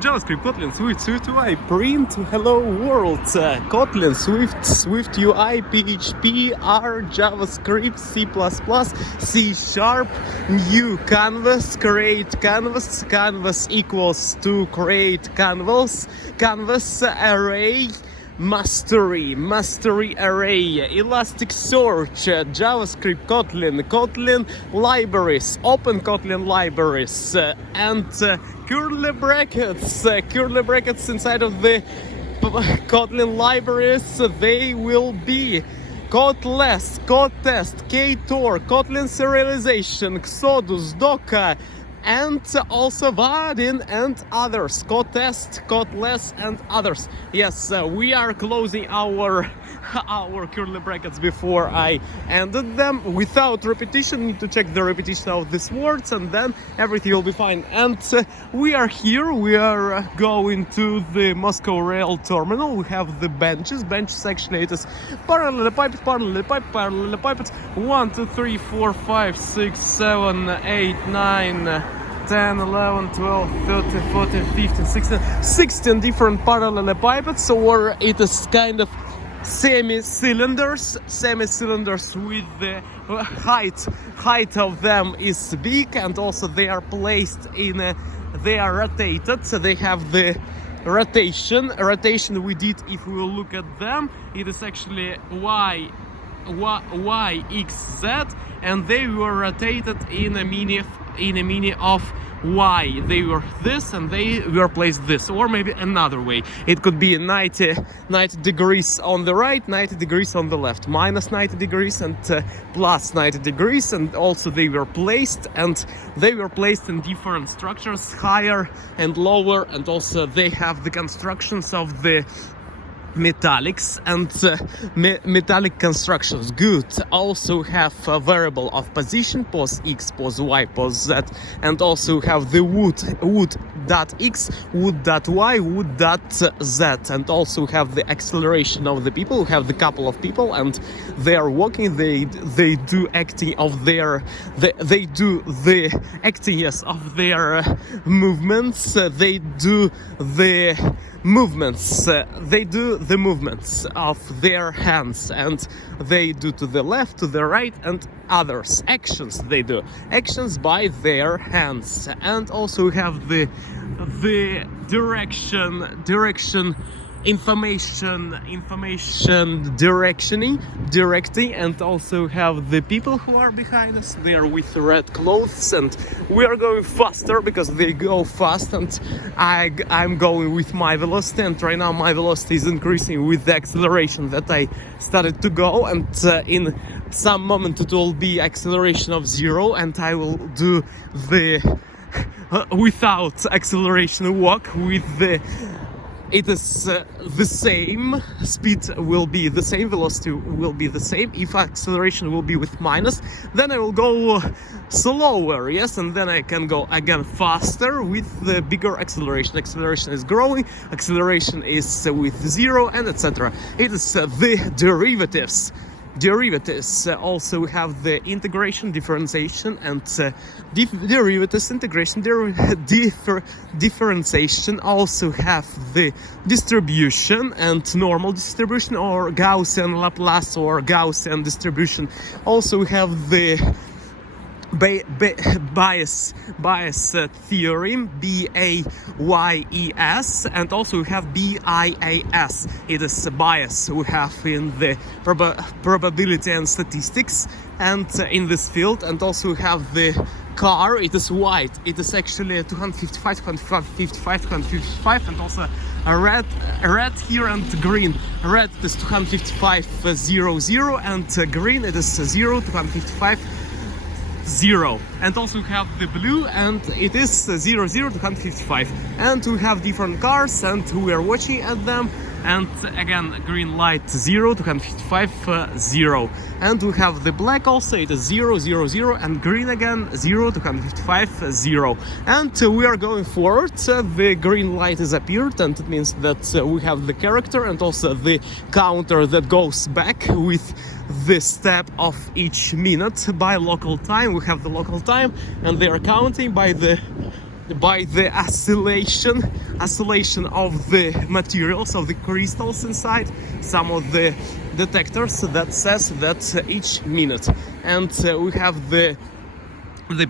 JavaScript, Kotlin, Swift, SwiftUI, print, hello world, Kotlin, Swift, SwiftUI, PHP, R, JavaScript, C++, C#, new canvas, create canvas, canvas equals to create canvas, canvas array, mastery array, Elasticsearch, JavaScript, Kotlin libraries, open Kotlin libraries, and curly brackets inside of the Kotlin libraries. They will be Kotless, Kottest, Ktor, Kotlin serialization, Xodus, Docker, and also Vaadin and others, Kottest, Kotless and others. Yes, we are closing our curly brackets before I ended them without repetition. Need to check the repetition of these words and then everything will be fine. And we are here, we are going to the Moscow Rail terminal. We have the benches actually it is parallelepiped, 1, 2, 3, 4, 5, 6, 7, 8, 9, 10, 11, 12, 13, 14, 15, 16 different parallelepipeds, or it is kind of semi-cylinders with the height of them is big, and also they are placed in they are rotated, so they have the rotation we did. If we will look at them, it is actually y, x, z, and they were rotated in a mini of y. They were this and they were placed this, or maybe another way. It could be 90 degrees on the right, 90 degrees on the left, minus 90 degrees and plus 90 degrees, and also they were placed in different structures, higher and lower, and also they have the constructions of the metallics and metallic constructions. Good. Also have a variable of position, pos x, pos y, pos z, and also have the wood.x, wood.y, wood.z, and also have the acceleration of the people. We have the couple of people and they are walking, they do acting of their they do the acting, yes, of their movements. They do the movements of their hands, and they do to the left, to the right, and others actions. They do actions by their hands, and also have the direction information directing, and also have the people who are behind us. They are with red clothes, and we are going faster because they go fast, and I'm going with my velocity, and right now my velocity is increasing with the acceleration that I started to go, and in some moment it will be acceleration of 0, and I will do the without acceleration walk with the it is the same, speed will be the same, velocity will be the same. If acceleration will be with minus, then I will go slower, yes, and then I can go again faster with the bigger acceleration. Acceleration is growing, acceleration is with 0, and etc. It is the derivatives. Also have the integration, differentiation, and derivatives, integration, differentiation. Also have the distribution and normal distribution, or Gaussian Laplace or Gaussian distribution. Also have the bias theorem, BAYES, and also we have BIAS. It is a bias we have in the probability and statistics, and in this field. And also we have the car. It is white. It is actually 255, and also a red here, and green. Red is 255.00, and green it is 0, 255. 0, and also we have the blue, and it is 0, 0 to 155, and we have different cars, and we are watching at them, and again green light 0 to 155, 0, and we have the black also, it is 0, 0, 0, and green again 0 to 155, 0, and we are going forward. The green light is appeared, and it means that we have the character and also the counter that goes back with the step of each minute by local time. We have the local time, and they are counting by the by the oscillation of the materials, of the crystals inside some of the detectors that says that each minute. And we have the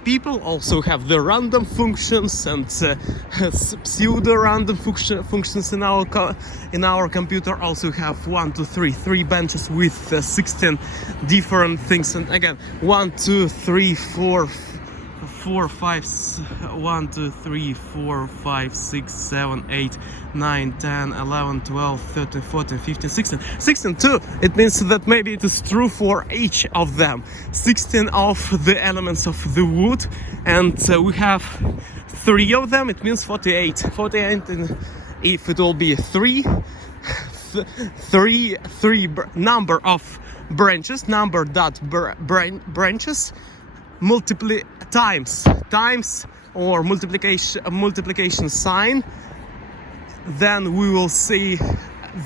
people also have the random functions and pseudo-random functions in our computer. Also have 3 benches with 16 different things. And again, 1, 2, 3, 4, 5, 1, 2, 3, 4, 5, 6, 7, 8, 9, 10, 11, 12, 13, 14, 15, 16 too. It means that maybe it is true for each of them. 16 of the elements of the wood, and we have 3 of them. It means 48. 48, and if it will be 3 number of branches, number dot branches, times or multiplication sign, then we will see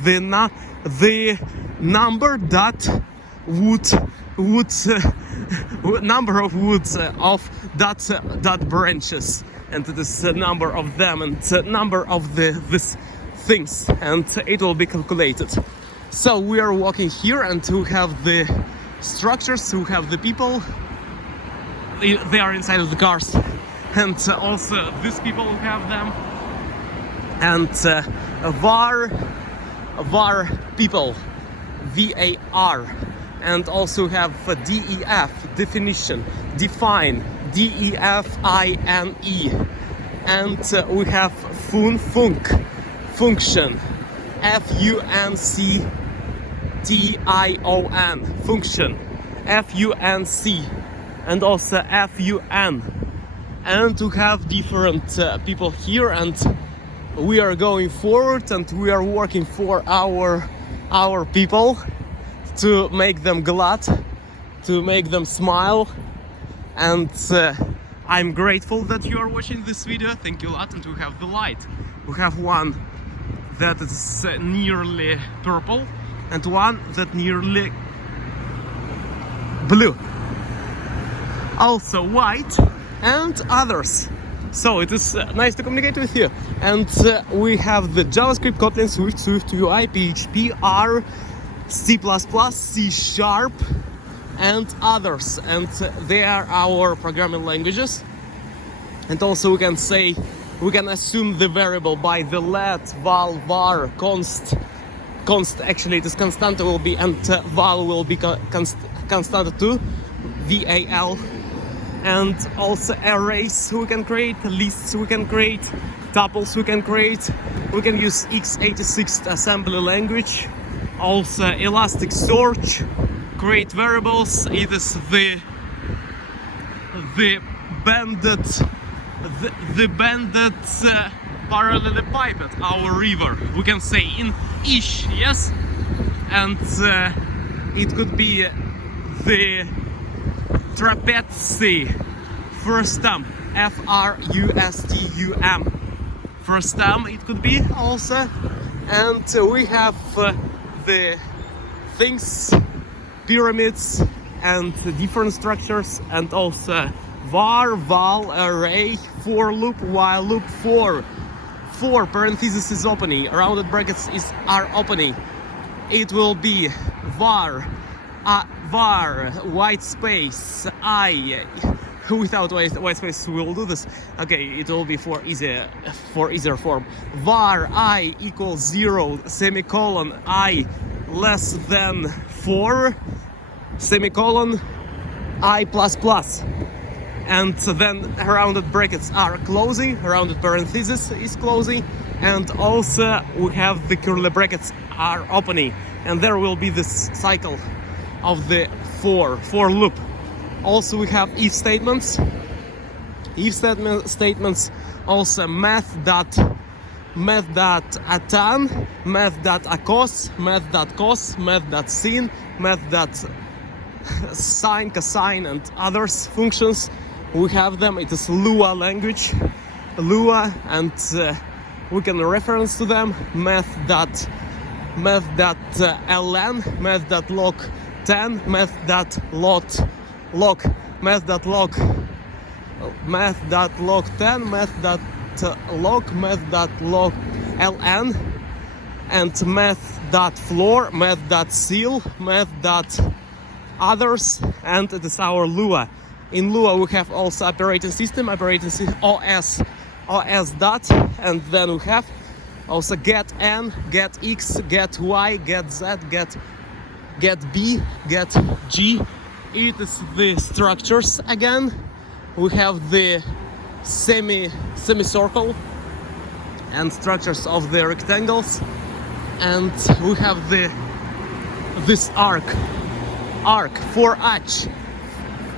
the number that number of woods of that branches, and it is a number of them and number of this things, and it will be calculated. So we are walking here, and we have the structures, we have the people. They are inside of the cars, and also these people have them, and var people, VAR, and also have DEF, definition, define, DEFINE, and we have function, FUNCTION, function, FUNC, and also FUN, and to have different people here, and we are going forward, and we are working for our people to make them glad, to make them smile, and I'm grateful that you are watching this video. Thank you a lot. And we have the light. We have one that is nearly purple and one that nearly blue, also white, and others. So it is nice to communicate with you. And we have the JavaScript, Kotlin, Swift, SwiftUI, PHP, R, C++, C#, and others. And they are our programming languages. And also we can assume the variable by the let, val, var, const. Actually it is constant will be, and val will be constant too, VAL. And also arrays we can create, lists we can create, tuples we can create. We can use x86 assembly language, also Elasticsearch, create variables. It is the banded parallelepiped, our river, we can say in ish, yes. And it could be the trapeze, frustum, FRUSTUM, frustum it could be also. And we have the things, pyramids, and different structures, and also var, val, array, for loop, while loop, for parentheses is opening, rounded brackets are opening. It will be var, white space, I, without white space we will do this. Okay, it will be for easier form. Var I equals 0, semicolon, I less than 4, semicolon, I plus plus. And then rounded brackets are closing, rounded parentheses is closing, and also we have the curly brackets are opening, and there will be this cycle of the for loop. Also we have if statements, also math.atan, math.acos, math.cos, math.sin, math.sine, cosine, and others functions. We have them. It is Lua language, Lua, and we can reference to them. Math.ln, math.log10, math.log, math.log10, math.log, math.log ln, and math.floor, math.seal, math.others, and it is our Lua. In Lua we have also operating system OS dot, and then we have also get n, get x, get y, get z, get b, get g. It is the structures again. We have the semicircle and structures of the rectangles, and we have this arc for H,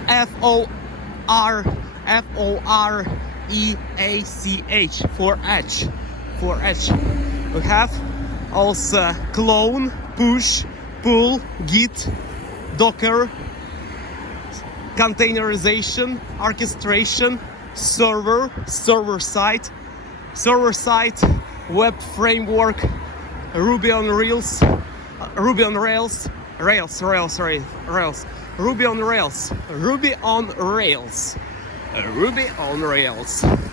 F-O-R-E-A-C-H, for H. We have also clone, push, pull, git, docker, containerization, orchestration, server side, web framework, Ruby on Rails, Ruby on Rails,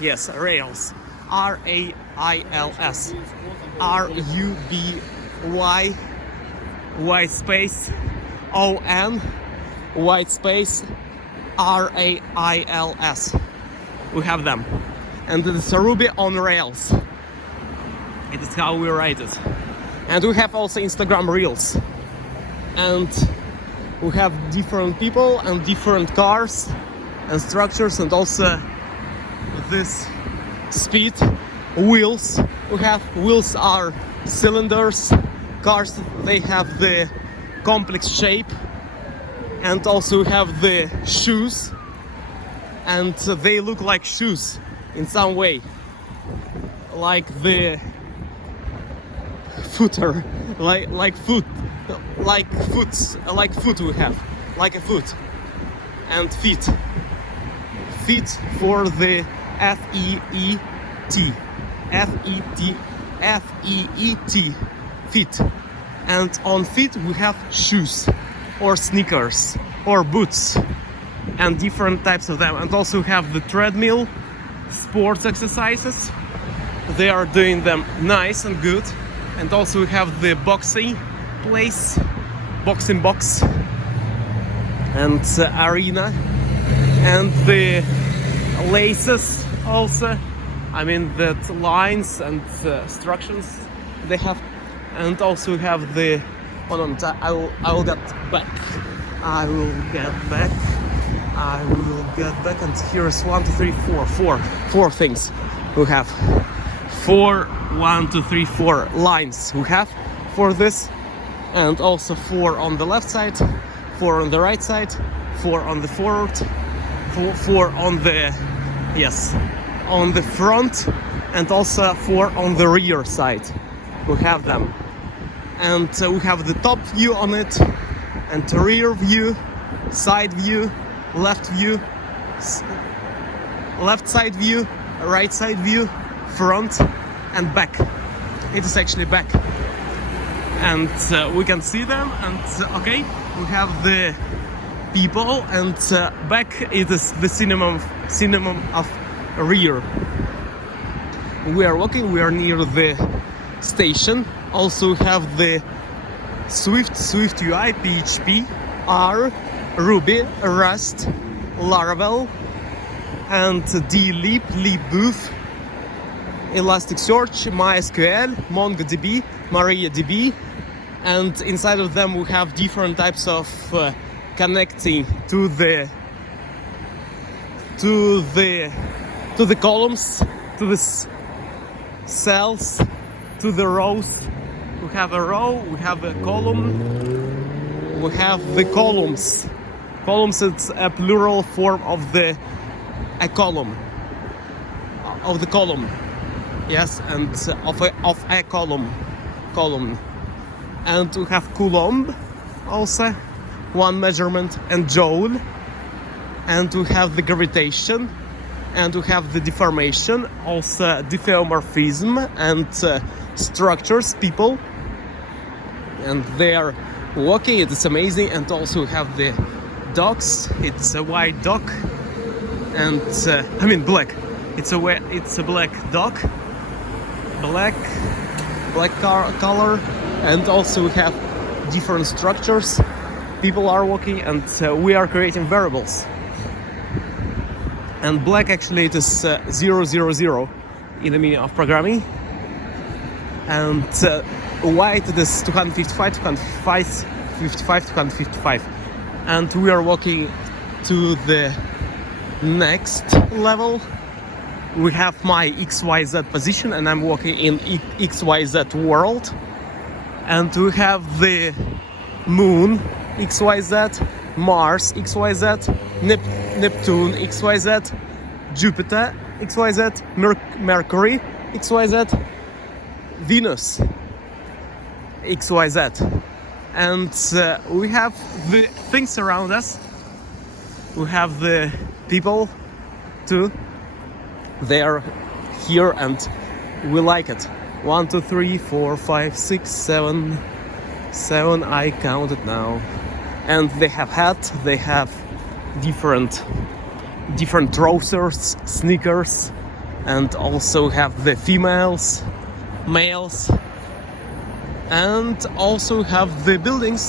yes, Rails, R-A-I-L-S, R-U-B-Y, white space, O-N, white space, R-A-I-L-S. We have them. And it is Ruby on Rails. It is how we write it. And we have also Instagram Reels. And we have different people and different cars and structures, and also this speed, wheels. We have wheels are cylinders, cars they have the complex shape, and also we have the shoes, and they look like shoes in some way, like the footer, like foot we have, like a foot, and feet for the F-E-E-T, feet. And on feet we have shoes or sneakers or boots, and different types of them. And also we have the treadmill, sports exercises. They are doing them nice and good. And also we have the boxing place, boxing box, and arena, and the laces also. I mean that lines and instructions they have. And also we have the, hold on, I will get back. And here is 1, 2, 3, 4 things we have. 4 lines we have for this, and also 4 on the left side, 4 on the right side, 4 on the forward, 4 on the, yes, on the front, and also 4 on the rear side. We have them. And we have the top view on it, and rear view, side view, left side view, right side view, front, and back. It is actually back. And we can see them, and okay, we have the people, and back it is the synonym of rear. We are walking, we are near the station. Also we have the SwiftUI, PHP, R, Ruby, Rust, Laravel, and dlib, libbooth, Elasticsearch, MySQL, MongoDB, MariaDB, and inside of them we have different types of connecting to the columns, to the cells, to the rows. We have a row, we have a column, we have the columns. Columns, it's a plural form of a column. Yes, and of a column. And we have coulomb also, one measurement, and joule. And we have the gravitation, and we have the deformation, also diffeomorphism, and structures, people. And they are walking, it is amazing. And also we have the dogs, it's a white dog, and I mean black. It's a black dog, black color, and also we have different structures. People are walking, and we are creating variables. And black actually it is 000 in the meaning of programming, and white it is 255, 255, and we are walking to the next level. We have my XYZ position, and I'm walking in XYZ world, and we have the moon XYZ, Mars XYZ, Neptune XYZ, Jupiter XYZ, Mercury XYZ, Venus XYZ, and we have the things around us. We have the people too. They are here, and we like it. 1, 2, 3, 4, 5, 6, 7. I counted now. And they have hats. They have different trousers, sneakers, and also have the females, males, and also have the buildings.